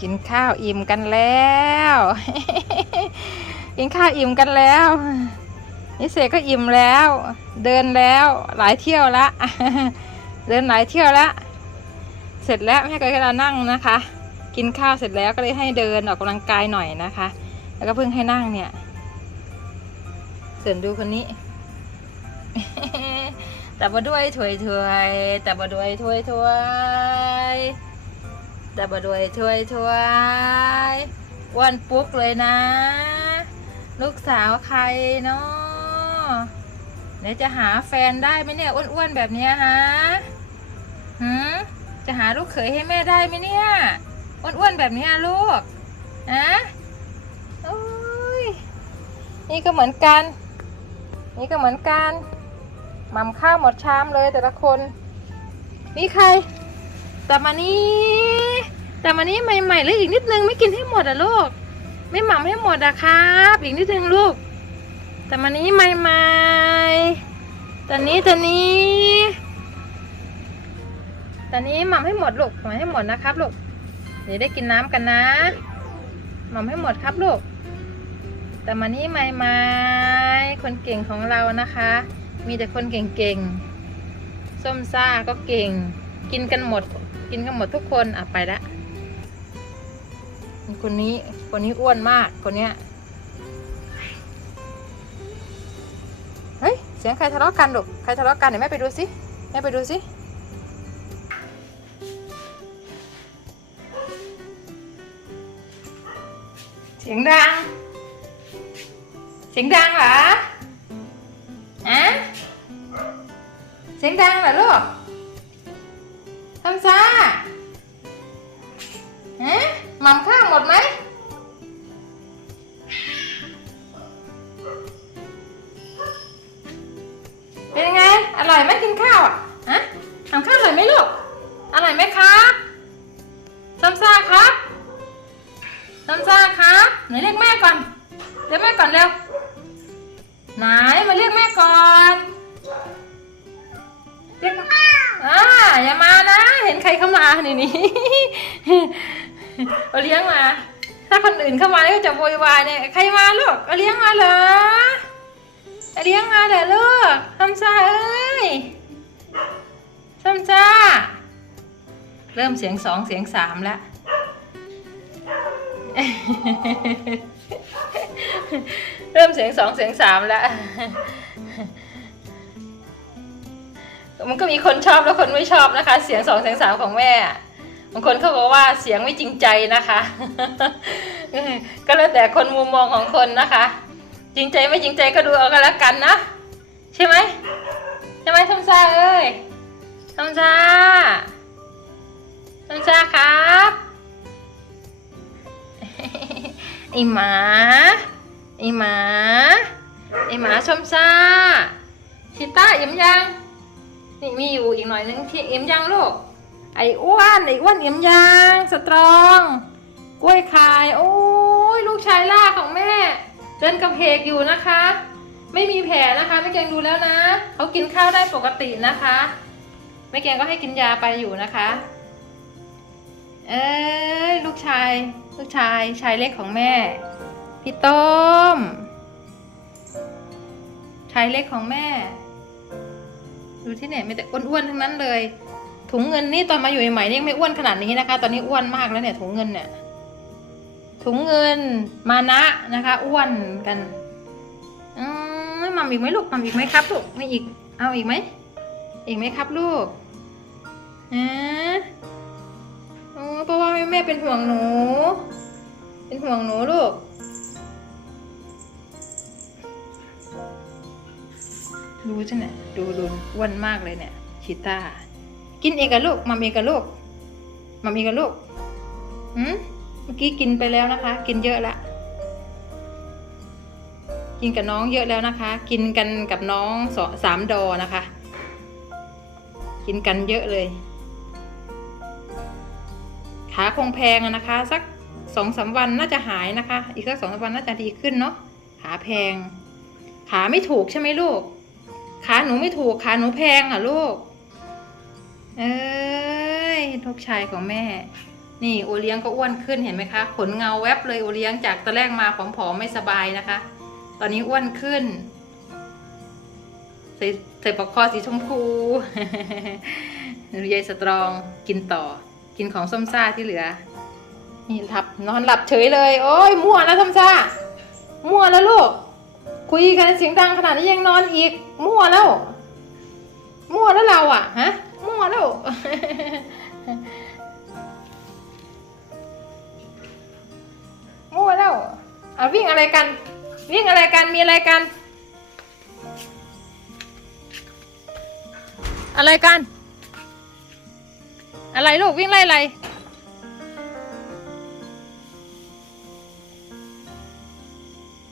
กินข้าวอิ่มกันแล้ว กินข้าวอิ่มกันแล้วนิเสก็อิ่มแล้ว เดินแล้วหลายเที่ยวละเดินหลายเที่ยวละเสร็จแล้วแม่ก็กำลังนั่งนะคะ กินข้าวเสร็จแล้วก็เลยให้เดินออกกำลังกายหน่อยนะคะ แล้วก็เพิ่งให้นั่งเนี่ยเส่วนดูคนนี้แต่มาด้วยถวยถวยแต่มาด้วยถวยถวย แต่มาด้วยถวยถวยอ้วนปุ๊กเลยนะ ลูกสาวใครเนาะเดี๋ยวจะหาแฟนได้ไหมเนี่ยอ้วนๆแบบนี้ฮะหืมจะหาลูกเขยให้แม่ได้ไหมเนี่ยอ้วนๆแบบนี้ลูกนะโอ้ยนี่ก็เหมือนกัน นี่ก็เหมือนกันหม่ำข้าวหมดชามเลยแต่ละคน นี่ใครแต่มานี้ แต่มานี้ใหม่ๆเลยอีกนิดนึงไม่กินให้หมดอะลูก ไม่หม่ำให้หมดอะครับ อีกนิดนึงลูก แต่มานี้ใหม่ๆตอนนี้ตอนนี้ตอนนี้หม่ำให้หมดลูกหม่ำให้หมดนะครับลูกเดี๋ยวได้กินน้ำกันนะหม่ำให้หมดครับลูก แต่มานี้ไม่ไม่คนเก่งของเรานะคะ มีแต่คนเก่งๆ ส้มซ่าก็เก่ง กินกันหมด กินกันหมดทุกคนอะไปละ คนนี้คนนี้อ้วนมากคนเนี้ยเฮ้ยเสียงใครทะเลาะกันลูกใครทะเลาะกันเดี๋ยวแม่ไปดูสิแม่ไปดูสิเสียงดัง เสียงดังเหรอฮะเสียงดังเหรอลูกทำซ่าฮะ ม่ำข้าวหมดไหมเป็นไง อร่อยไหมกินข้าวอะฮะทำข้าวอร่อยไหมลูก อร่อยไหมครับซัมซ่าครับซัมซ่าครับไหนเรียกแม่ก่อน เรียกแม่ก่อนเร็ว ไหนมาเรียกแม่ก่อนเรียกอ่าอย่ามานะ เห็นใครเข้ามาในนี่ เอาเลี้ยงมา ถ้าคนอื่นเข้ามาก็จะโวยวายเนี่ย ใครมาลูกเอาเลี้ยงมาเหรอเอาเลี้ยงมาเหรอลูกทำซาเอ้ยทำซาเริ่มเสียงสองเสียงสามแล้วเริ่มเสียงสองเสียงสามแล้ว มันก็มีคนชอบและคนไม่ชอบนะคะ เสียงสองเสียงสามของแม่างคนเขาบอกว่าเสียงไม่จริงใจนะคะ ก็แล้วแต่คนมุมมองของคนนะคะ จริงใจไม่จริงใจก็ดูเอากันแล้วกันนะ ใช่ไหมใช่ไหมทำซาเอ้ยทำซาทำซาครับไอหมาไอหมาไอหมาชมซาชิต้าอิ่มยังนี่มีอยู่อีกหน่อยนึงที่อิ่มยังลูก ไออ้วนไออ้วนเอิ่ยมยังสตรอง กล้วยขาย โอ้ยลูกชายล่าของแม่ เดินกับเพกอยู่นะคะ ไม่มีแผลนะคะไม่เกงดูแล้วนะเขากินข้าวได้ปกตินะคะไม่เกงก็ให้กินยาไปอยู่นะคะ เอ้ยลูกชาย ลูกชายชายเล็กของแม่ พี่ต้มชายเล็กของแม่ ดูที่เนี่ยมีแต่อ้วนๆทั้งนั้นเลย ถุงเงินนี่ตอนมาอยู่ใหม่ๆนี่ยังไม่อ้วนขนาดนี้นะคะ ตอนนี้อ้วนมากแล้วเนี่ยถุงเงินเนี่ยถุงเงินมานะนะคะ อ้วนกันอืมมัมอีกไหมลูกมัมอีกไหมครับลูกไม่อีก เอาอีกไหมอีกไหมครับลูกฮะโอ้เพราะว่าแม่เป็นห่วงหนู เป็นห่วงหนูลูกดูจ้ะเนี่ยดูดูอ้วนมากเลยเนี่ยชีต้า กินเองกับลูกมัมเองกับลูกมัมเองกับลูกหืมเมื่อกี้กินไปแล้วนะคะ กินเยอะละกินกับน้องเยอะแล้วนะคะ กินกันกับน้องสองสามดอนะคะ กินกันเยอะเลย ขาคงแพงอะนะคะ สักสองสามวันน่าจะหายนะคะ อีกสักสองสามวันน่าจะดีขึ้นเนาะขาแพง ขาไม่ถูกใช่ไหมลูก ขาหนูไม่ถูก ขาหนูแพงอะลูก เอ้ยลูกชายของแม่ นี่โอเลี้ยงก็อ้วนขึ้นเห็นไหมคะ ขนเงาแวบเลยโอเลี้ยงจากตอนแรกมาผอมๆไม่สบายนะคะ ตอนนี้อ้วนขึ้น ใส่ใส่ปลอกคอสีชมพูยายสตรองกินต่อ กินของส้มซ่าที่เหลือ นี่หลับนอนหลับเฉยเลย โอ้ยมั่วแล้วส้มซ่า มั่วแล้วลูก คุยกันเสียงดังขนาดนี้ยังนอนอีก มั่วแล้ว มั่วแล้วเราอะฮะ มั่วแล้วมั่วแล้วเอาวิ่งอะไรกัน วิ่งอะไรกันมีอะไรกัน อะไรกัน อะไรลูกวิ่งไล่อะไร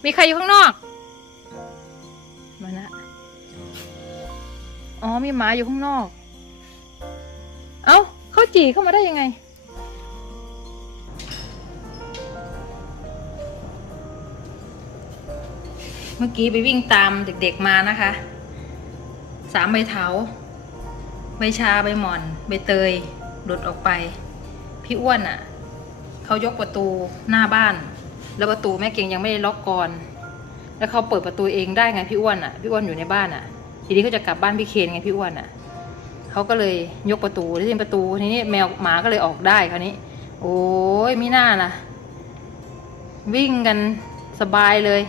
มีใครอยู่ข้างนอก มานะ อ๋อ มีหมาอยู่ข้างนอก จีเข้ามาได้ยังไง เมื่อกี้ไปวิ่งตามเด็กๆมานะคะ สามใบเถาใบชาใบหม่อน ใบเตยหลุดออกไป พี่อ้วนอะ่ะเขายกประตูหน้าบ้าน แล้วประตูแม่เก่งยังไม่ได้ล็อกก่อน แล้วเขาเปิดประตูเองได้ไงพี่อ้วนอะ่ะ พี่อ้วนอยู่ในบ้านอะ่ะ ทีนี้เขาจะกลับบ้านพี่เคนไงพี่อ้วนอะ่ะ เขาก็เลยยกประตูที่เป็นประตูทีนี้แมวหมาก็เลยออกได้คราวนี้ โอ้ยไม่น่าล่ะ วิ่งกันสบายเลย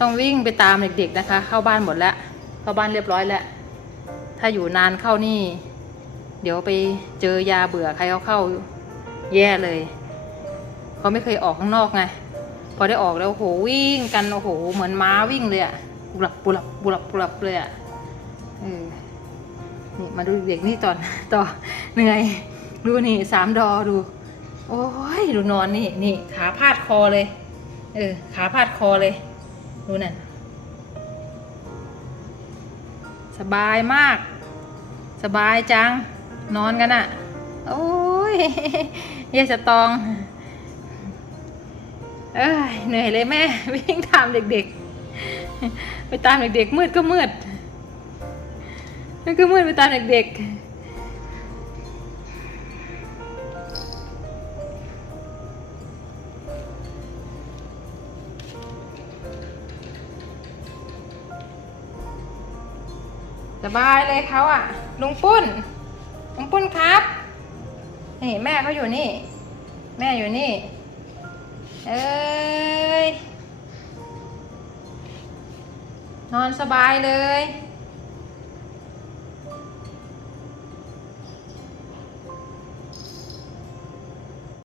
ต้องวิ่งไปตามเด็กๆนะคะ เข้าบ้านหมดแล้วเข้าบ้านเรียบร้อยแล้วถ้าอยู่นานเข้านี่ เดี๋ยวไปเจอยาเบื่อใครเขาเข้าแย่เลยเขาไม่เคยออกข้างนอกไงพอได้ออกแล้วโหวิ่งกันโอ้โหเหมือนม้าวิ่งเลยอะปุรับปุรับปุรับปุรับเลยอะ เออนี่มาดูเด็กนี่ตอนต่อเหนื่อย ดูนี่สามดอดู โอ้ยดูนอนนี่นี่ขาพาดคอเลย เออ ขาพาดคอเลย ดูนั่นสบายมาก สบายจัง นอนกันอะ่ะ โอ้ยเยสตองเอ้ยเหนื่อยเลยแม่ วิ่งตามเด็กๆ ไปตามเด็กๆมืดก็มืด มืดก็มืดไปตามเด็กๆ สบายเลยเขาอะลุงปุ้น ลุงปุ้นครับ นี่แม่เขาอยู่นี่ แม่อยู่นี่ เอ้ย นอนสบายเลย